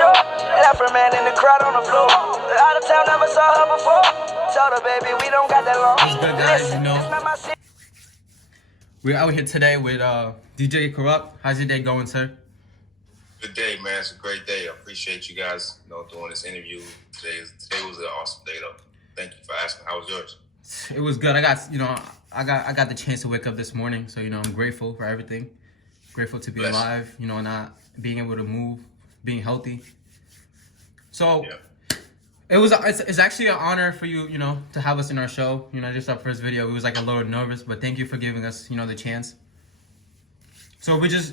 shore. And Afro man in the crowd on the floor. Out of town, never saw her before. Told her, baby, we don't got that long. What's good, guys? You know, we're out here today with DJ Kurupt. How's your day going, sir? Good day, man. It's a great day. I appreciate you guys, doing this interview. Today was an awesome day, though. Thank you for asking. How was yours? It was good. I got the chance to wake up this morning, so I'm grateful for everything. Grateful to be alive, not being able to move, being healthy. So it's actually an honor for you, to have us in our show. Just our first video. We was like a little nervous, but thank you for giving us, the chance. So we're just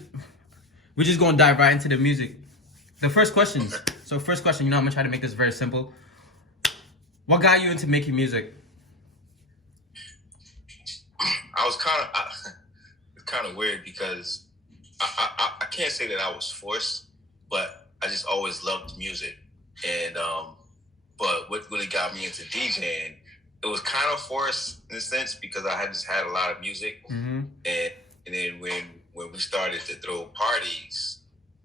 gonna dive right into the music. The first questions. Okay. So first question, I'm gonna try to make this very simple. What got you into making music? I was it's kind of weird because I can't say that I was forced, but I just always loved music. And but what really got me into DJing, it was kind of forced in a sense because I had just had a lot of music. Mm-hmm. And then when we started to throw parties,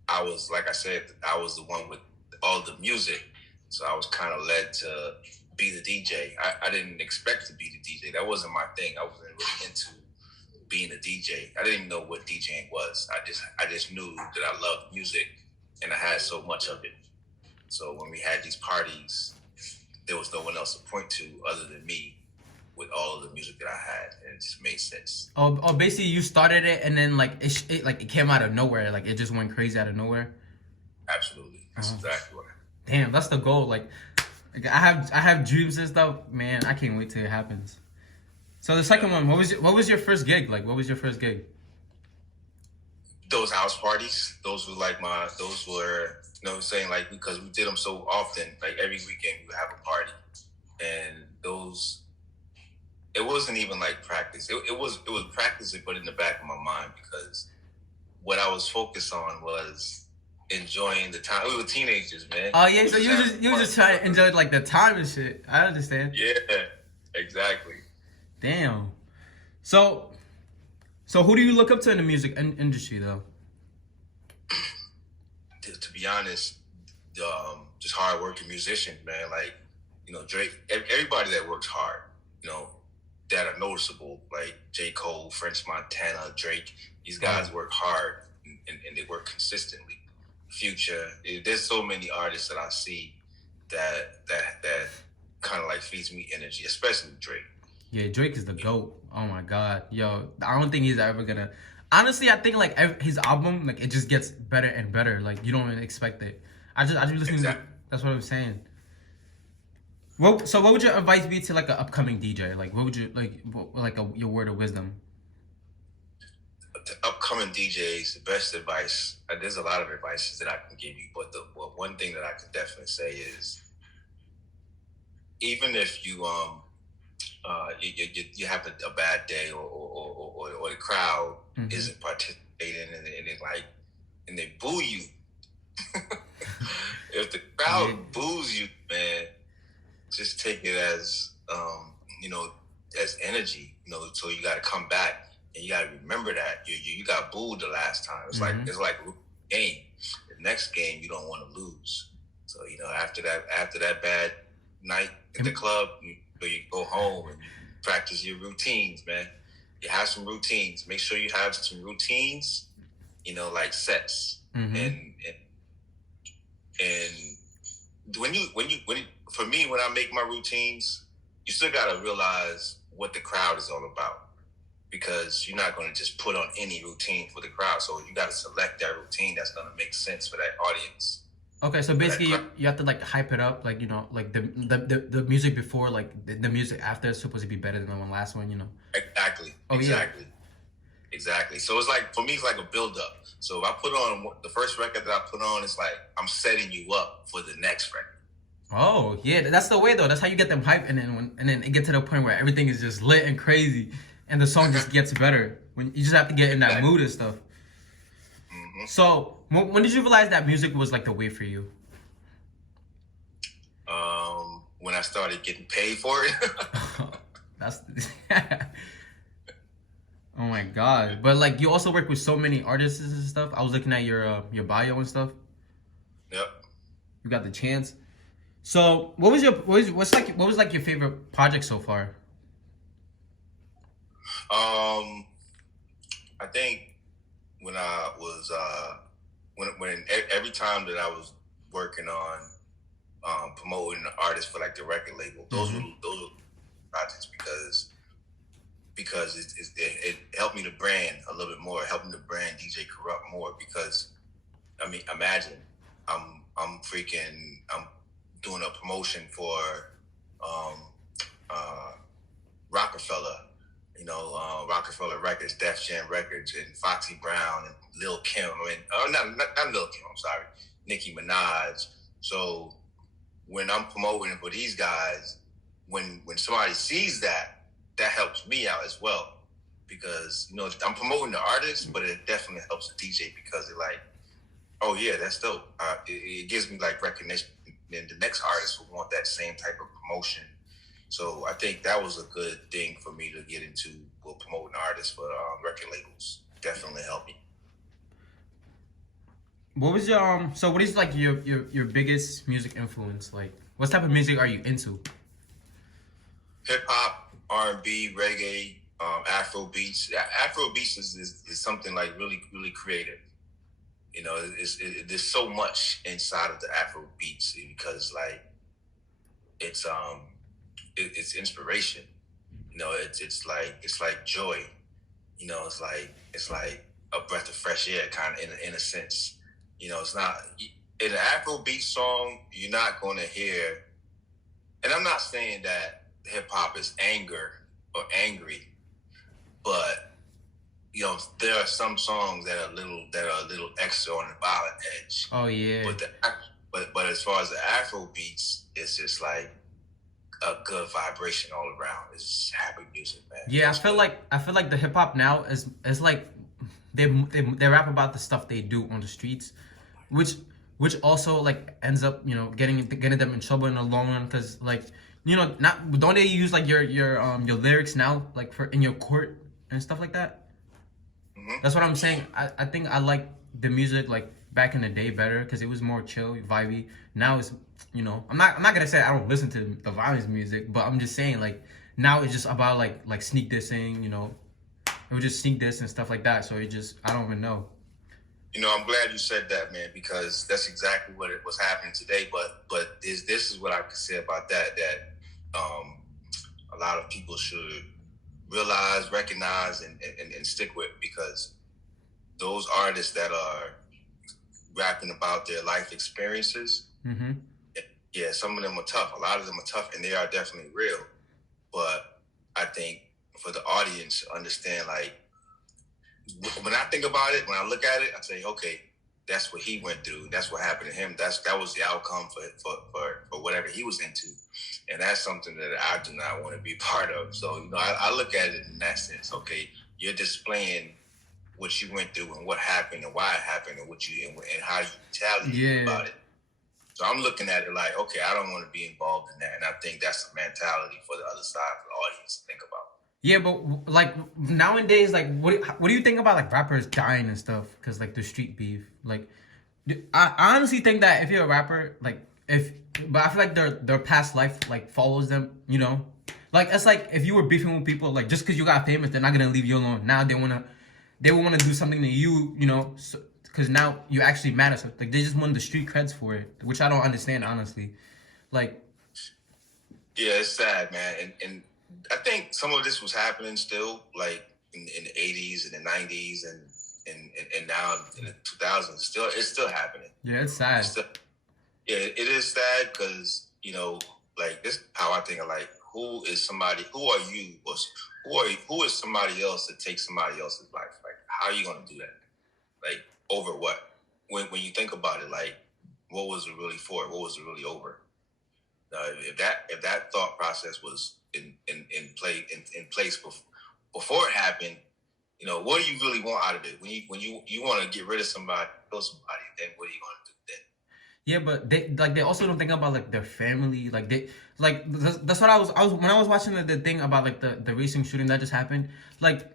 I was, like I said, I was the one with all the music. So I was kind of led to be the DJ. I didn't expect to be the DJ. That wasn't my thing. I wasn't really into being a DJ. I didn't even know what DJing was. I just knew that I loved music and I had so much of it. So when we had these parties, there was no one else to point to other than me with all of the music that I had, and it just made sense. Oh, basically you started it and then it came out of nowhere. Like it just went crazy out of nowhere. Absolutely. That's exactly what. Damn, that's the goal. Like I have dreams and stuff, man. I can't wait till it happens. So the second one, what was your first gig? Like, what was your first gig? Those house parties. Those were, what I'm saying, like, because we did them so often. Like every weekend we would have a party, and it wasn't even like practice. It was practicing, but in the back of my mind, because what I was focused on was enjoying the time. We were teenagers, man. Oh yeah, so you were just trying to enjoy like the time and shit. I understand. Yeah, exactly. Damn. So who do you look up to in the music industry, though? To be honest, just hard-working musicians, man. Like, Drake. Everybody that works hard, that are noticeable, like J. Cole, French Montana, Drake. These guys work hard and they work consistently. Future. There's so many artists that I see that kind of like feeds me energy, especially Drake. Yeah, Drake is the GOAT. Oh my God. Yo, I don't think he's ever gonna... Honestly, I think like his album, like it just gets better and better. Like you don't even expect it. I just listen to... That's what I'm saying. So what would your advice be to like an upcoming DJ? Like what would you, your word of wisdom? To upcoming DJs, the best advice, there's a lot of advices that I can give you, but one thing that I can definitely say is, even if you you have a bad day or the crowd isn't participating and they boo you. If the crowd boos you, man, just take it as as energy. So you got to come back and you got to remember that you got booed the last time. It's like a game. The next game you don't want to lose. So after that bad night at the club, you go home and you practice your routines, man. You have some routines. Make sure you have some routines, like sets. And when for me, when I make my routines, you still gotta realize what the crowd is all about, because you're not gonna just put on any routine for the crowd. So you gotta select that routine that's gonna make sense for that audience. Okay, so basically you have to like hype it up, like like the music before, like the music after is supposed to be better than the last one, Exactly. Oh, exactly. Yeah. Exactly. So it's like, for me, it's like a build up. So if I put on the first record that I put on, it's like I'm setting you up for the next record. Oh yeah, that's the way though. That's how you get them hype, and then it gets to the point where everything is just lit and crazy, and the song just gets better. When you just have to get in that mood and stuff. So when did you realize that music was like the way for you? When I started getting paid for it. That's oh my God. But like you also work with so many artists and stuff. I was looking at your bio and stuff. Yep. you got the chance. So what was your favorite project so far? I think when I was when every time that I was working on promoting the artist for like the record label, those were projects because it helped me to brand a little bit more, helped me to brand DJ Kurupt more. Because I mean, imagine I'm doing a promotion for Rockefeller, Rockefeller Records, Def Jam Records, and Foxy Brown and Lil Kim. Not Lil Kim. I'm sorry, Nicki Minaj. So when I'm promoting for these guys, when somebody sees that helps me out as well, because I'm promoting the artist, but it definitely helps the DJ because they're like, oh yeah, that's dope. It gives me like recognition, and the next artist will want that same type of promotion. So I think that was a good thing for me to get into, promoting artists for record labels. Definitely helped me. What was your so what is like your biggest music influence? Like, what type of music are you into? Hip hop, R&B, reggae, Afro beats. Afro beats is something like really, really creative. There's so much inside of the Afro beats, because like it's inspiration. It's like joy. It's like a breath of fresh air, kind of in a sense. It's not in an Afro beat song. You're not going to hear, and I'm not saying that hip hop is anger or angry, but there are some songs that are a little extra on the violent edge. Oh yeah. But as far as the Afro beats, it's just like a good vibration all around. It's just happy music, man. Yeah, I feel like the hip hop now is like they rap about the stuff they do on the streets, which also like ends up getting them in trouble in the long run, because like don't they use like your lyrics now like for in your court and stuff like that? Mm-hmm. That's what I'm saying. I think I like the music like back in the day better, because it was more chill, vibey. Now it's I'm not gonna say I don't listen to the violence music, but I'm just saying like now it's just about like sneak dissing, it was just sneak diss and stuff like that. So I don't even know. I'm glad you said that, man, because that's exactly what was happening today. But this is what I can say about that a lot of people should realize, recognize, and stick with, because those artists that are rapping about their life experiences, yeah, some of them are tough. A lot of them are tough, and they are definitely real. But I think for the audience to understand, like, when I think about it, when I look at it, I say, okay, that's what he went through. That's what happened to him. That was the outcome for whatever he was into. And that's something that I do not want to be part of. So, I look at it in that sense. Okay, you're displaying what you went through and what happened and why it happened and and how you retaliate about it. So I'm looking at it like, okay, I don't want to be involved in that. And I think that's the mentality for the other side, for the audience to think about. Yeah, but like nowadays, like what do you think about like rappers dying and stuff? Because like the street beef, like I honestly think that if you're a rapper, but I feel like their past life like follows them, like it's like if you were beefing with people, like just because you got famous, they're not gonna leave you alone. Now they will want to do something to you, because now you actually matter. So like they just want the street creds for it, which I don't understand, honestly. Like, yeah, it's sad, man, and I think some of this was happening still, like in the 80s and the 90s and now in the 2000s. It's still happening. Yeah, it's sad. It is sad because, like this, how I think of like, who are you, or who is somebody else to take somebody else's life? Like, how are you going to do that? Like, over what? When you think about it, like, what was it really for? What was it really over? If that thought process was in place before it happened, what do you really want out of it? When you want to get rid of somebody, kill somebody, then what are you going to do then? Yeah, but they also don't think about like their family. Like that's what I was when I was watching the thing about like the recent shooting that just happened. Like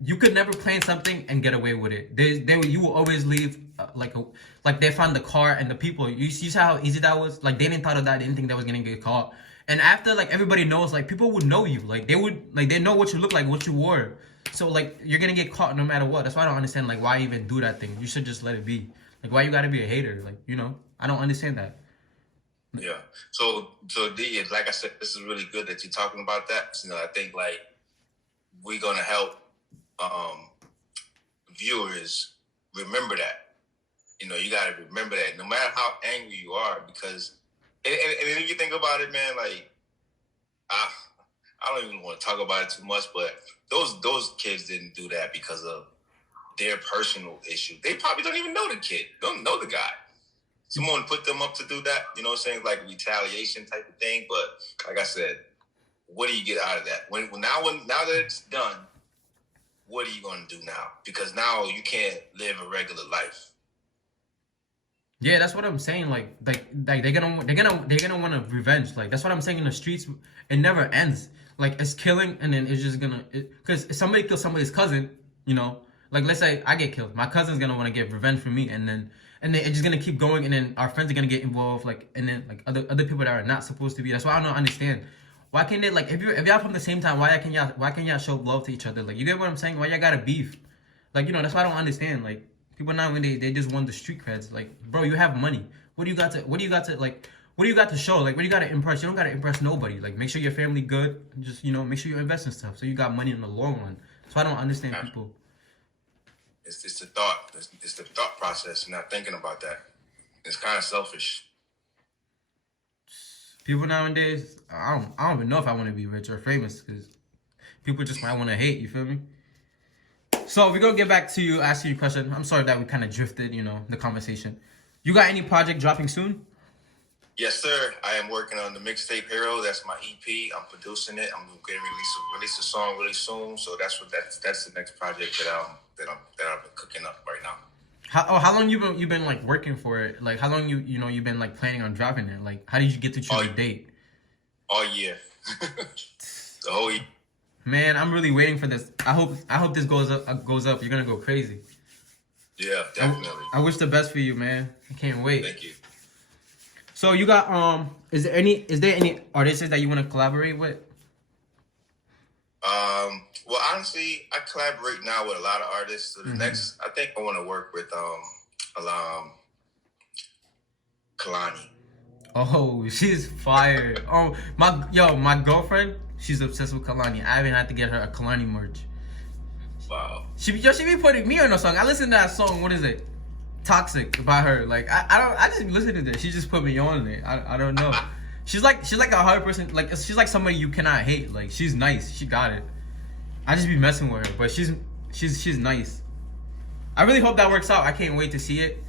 you could never plan something and get away with it. You will always leave like they found the car and the people. You see how easy that was. Like they didn't thought of that. They didn't think that was gonna get caught. And after like everybody knows, like people would know you. Like they know what you look like, what you wore. So like you're gonna get caught no matter what. That's why I don't understand like why even do that thing. You should just let it be. Like why you gotta be a hater? Like I don't understand that. Yeah. So D, like I said, this is really good that you're talking about that. I think like we're gonna help viewers remember that. You gotta remember that no matter how angry you are, because and if you think about it, man, like I don't even want to talk about it too much, but those kids didn't do that because of their personal issue. They probably don't even know the kid, don't know the guy. Someone put them up to do that, you know what I'm saying? Like a retaliation type of thing. But like I said, what do you get out of that? Now that it's done, what are you going to do now? Because now you can't live a regular life. Yeah, that's what I'm saying. Like they're gonna want to revenge. Like that's what I'm saying. In the streets, it never ends. Like it's killing, and then it's just gonna. Because if somebody kills somebody's cousin, like let's say I get killed, my cousin's gonna want to get revenge for me, and then it's just gonna keep going, and then our friends are gonna get involved, like, and then like other people that are not supposed to be. That's why I don't understand. Why can't they, like, if y'all from the same time, why can't y'all show love to each other? Like, you get what I'm saying? Why y'all gotta beef? Like, that's why I don't understand. Like, people now when they just want the street creds. Like, bro, you have money. What do you got to show? Like, what do you got to impress? You don't got to impress nobody. Like, make sure your family good. Just, make sure you invest in stuff so you got money in the long run. So I don't understand people. It's the thought. It's the thought process. Not thinking about that. It's kind of selfish. People nowadays, I don't even know if I want to be rich or famous, because people just might want to hate. You feel me? So we're gonna get back to you asking you a question. I'm sorry that we kind of drifted, the conversation. You got any project dropping soon? Yes, sir. I am working on the Mixtape Hero. That's my EP. I'm producing it. I'm getting release a song really soon. So that's the next project that I've been cooking up right now. How long you been like working for it? Like how long you've been like planning on dropping it? Like how did you get to choose a date? All year. The whole year. Man, I'm really waiting for this. I hope this goes up. You're gonna go crazy. Yeah, definitely. I wish the best for you, man. I can't wait. Thank you. So you got is there any artists that you want to collaborate with? Well, honestly, I collaborate now with a lot of artists. So the next, I think I want to work with Kalani. Oh, she's fire. Oh, my girlfriend, she's obsessed with Kalani. I even had to get her a Kalani merch. Wow. She be putting me on a song. I listened to that song. What is it? Toxic by her. Like I just listen to this. She just put me on it. I don't know. She's like a hard person. Like she's like somebody you cannot hate. Like she's nice. She got it. I just be messing with her, but she's nice. I really hope that works out. I can't wait to see it.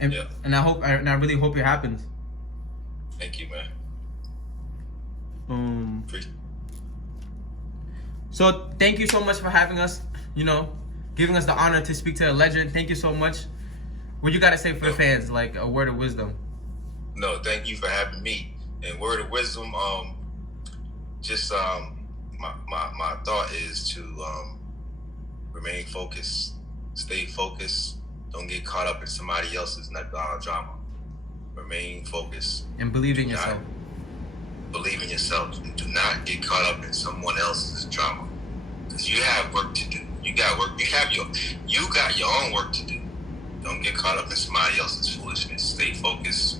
And I really hope it happens. Thank you, man. So thank you so much for having us. Giving us the honor to speak to a legend. Thank you so much. What you gotta say for the fans? Like a word of wisdom. No, thank you for having me. And word of wisdom, my thought is to remain focused, stay focused, don't get caught up in somebody else's drama. Remain focused. And believe in yourself. Believe in yourself and do not get caught up in someone else's drama. Because you have work to do. You got work. You got your own work to do. Don't get caught up in somebody else's foolishness. Stay focused.